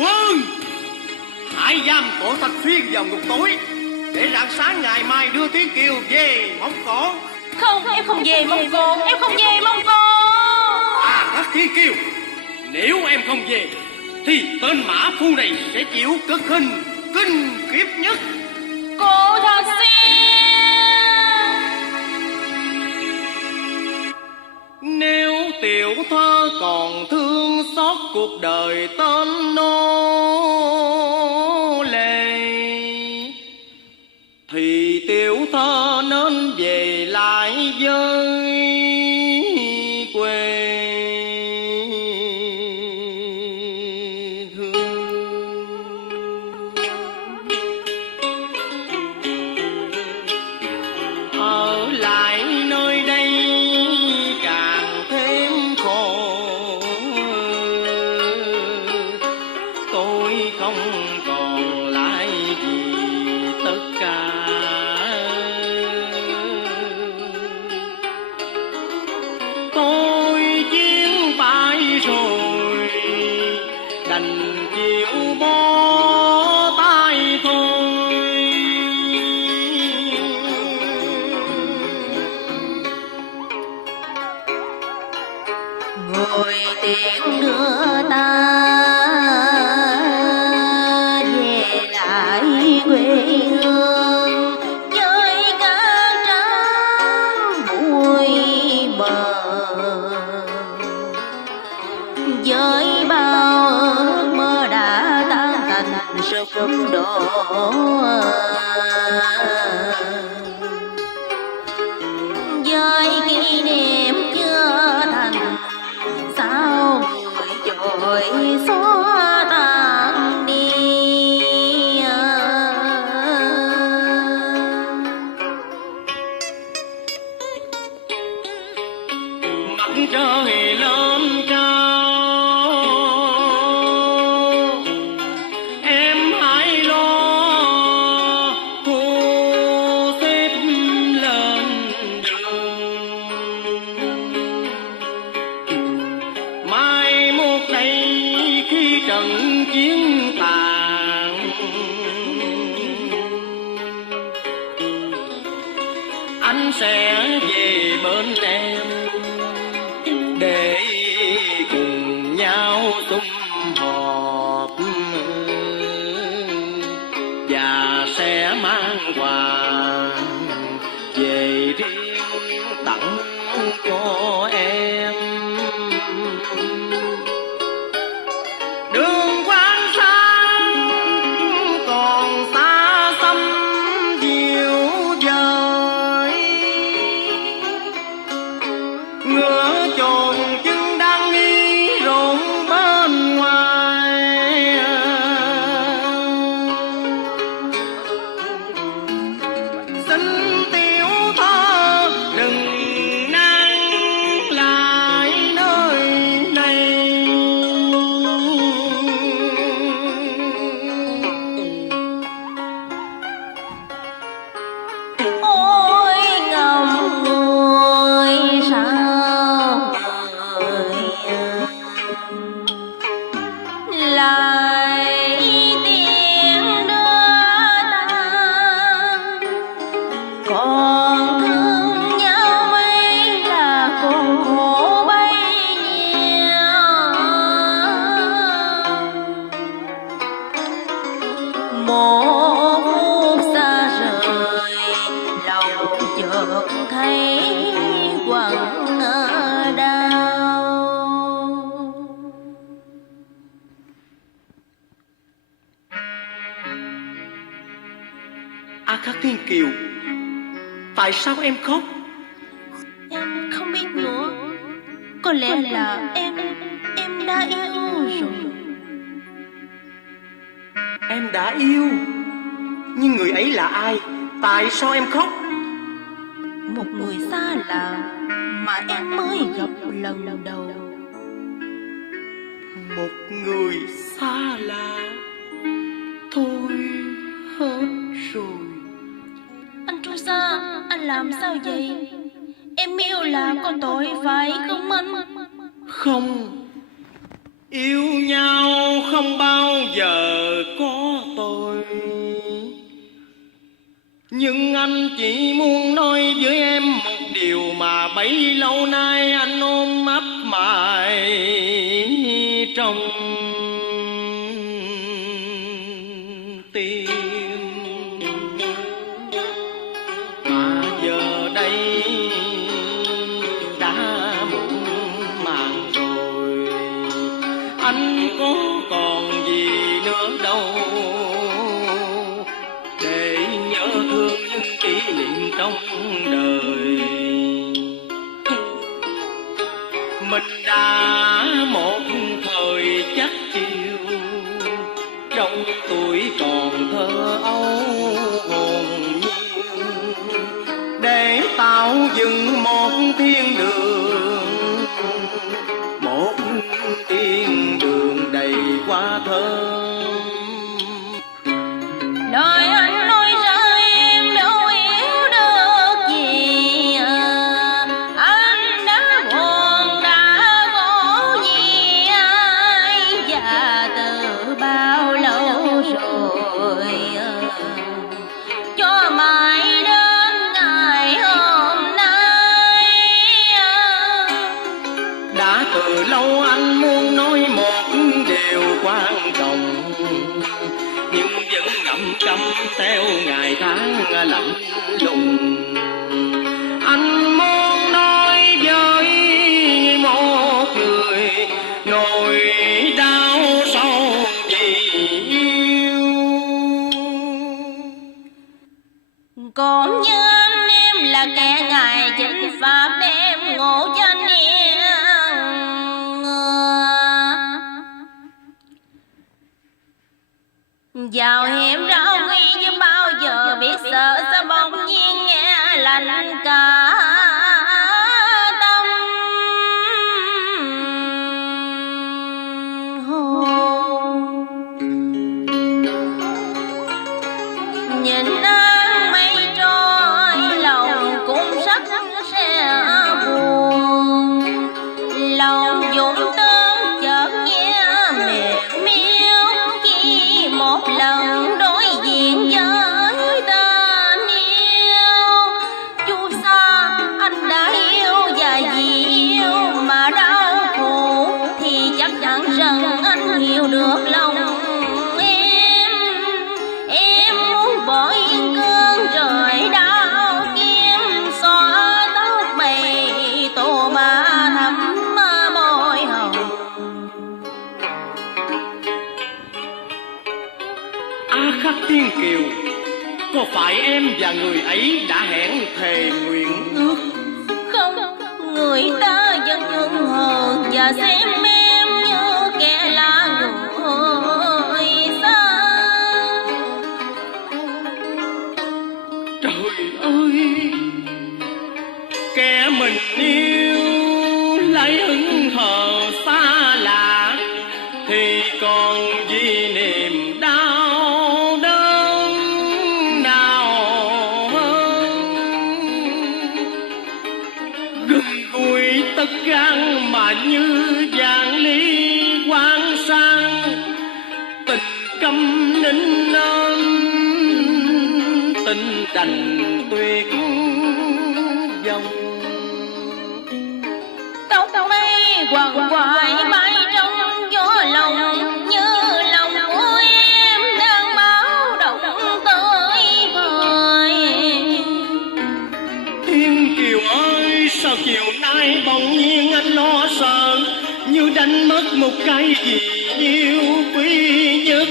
Quân, hãy giam cổ Thạch Xuyên vào ngục tối, để rạng sáng ngày mai đưa Thiên Kiều về Mông Cổ. Không, em không về Mông Cổ, em không về Mông Cổ. À, các Thiên Kiều, nếu em không về thì tên mã phu này sẽ chịu cực hình kinh khiếp nhất. Cô Thạch Xuyên, nếu tiểu thơ còn thương xót cuộc đời tên nô lệ, thì tiểu thơ nên về lại với quê hương. Ở lại nơi đây càng thêm khổ, tôi không còn lại gì tất cả. Tôi chiến bại rồi, đành chịu bó tay thôi. người tiễn đưa ta về lại quê hương, với cát trắng bụi mờ, với bao ước mơ đã tan thành sụp đổ. Với kỷ niệm chưa thành, sao người dội xóa tan đi. Mặt trời lên cao, em hãy lo thu xếp lên đường. Mai mốt đây khi trận chiến tàn, anh sẽ về bên em để cùng nhau sum họp, và sẽ mang quà về riêng tặng cho em. Đường quang sang còn xa xăm dịu dời, ngựa chồn chân đang nghi rộn bên ngoài. Xin tiểu thơ đừng nan lại nơi này. Ôi ngậm ngùi sao người lại tiếng đưa ta, còn thương nhau mấy là còn khổ bấy nhiêu. Một phút xa rời, lòng chợt thấy quặn đau. A Khắc Thiên Kiều, tại sao em khóc? Em không biết nữa, có lẽ là em đã yêu rồi. Em đã yêu, nhưng người ấy là ai? Tại sao em khóc? Một người xa lạ mà em mới gặp lần đầu. Một người xa lạ, thôi hết rồi. Anh Tru Sa, anh làm sao vậy? Em yêu là có tội phải không anh? Không, Yêu nhau không bao giờ có tôi, nhưng anh chỉ muốn nói với em một điều mà bấy lâu nay anh ôm ấp mãi trong tim. Mà giờ đây đã muộn màng rồi, anh có còn gì nữa đâu để nhớ thương những kỷ niệm trong đời. Mình đã một thời chắc chiêu, trong tuổi còn thơ ấu hồn nhiên, để tạo dựng một thiên đường, một thiên đường đầy hoa thơm. Lời anh nói ra em đâu hiểu được gì, anh đã buồn đã có gì ai, và từ bao lâu rồi cho mãi đến ngày hôm nay. Đã từ lâu anh muốn nói một điều quan trọng, nhưng vẫn ngậm câm theo ngày tháng lạnh lùng. Anh muốn nói với một người nỗi đau sâu vì yêu. Còn như anh em là kẻ ngài chính pháp đem ngộ cho anh vào hiểm rao nguy, chứ bao giờ biết sợ sao bỗng nhiên nghe lạnh cả tâm hồn. Nhìn nắng mây trôi lòng cũng rất sẽ buồn, lòng dũng tướng chợt nghe mềm miêu khi một lần đối diện với tình yêu. Chu sa anh đã yêu và vì yêu mà đau khổ, thì chắc hẳn rằng anh hiểu được lòng em. Em muốn bỏ yên cơn rời đau kiếm, xóa tóc mây tô ba thắm môi hồng. A Khắc Thiên Kiều, có phải em và người ấy đã hẹn thề nguyện ước? Không, người ta vẫn hững hờ và xem em như kẻ lạ người xa. Trời ơi, kẻ mình yêu lại hững hờ xa lạ, thì còn gì niềm đau đớn nào hơn. Gần gũi tất gan mà như vàng ly quang sang, tình câm nín ơn tình đành tuyệt vọng. Tóc mây quằn quại bay trong gió lòng, như lòng của em đang báo động tới vời. Thiên Kiều ơi, sao chiều nay bỗng nhiên anh lo sợ, như đánh mất một cái gì yêu quý nhất.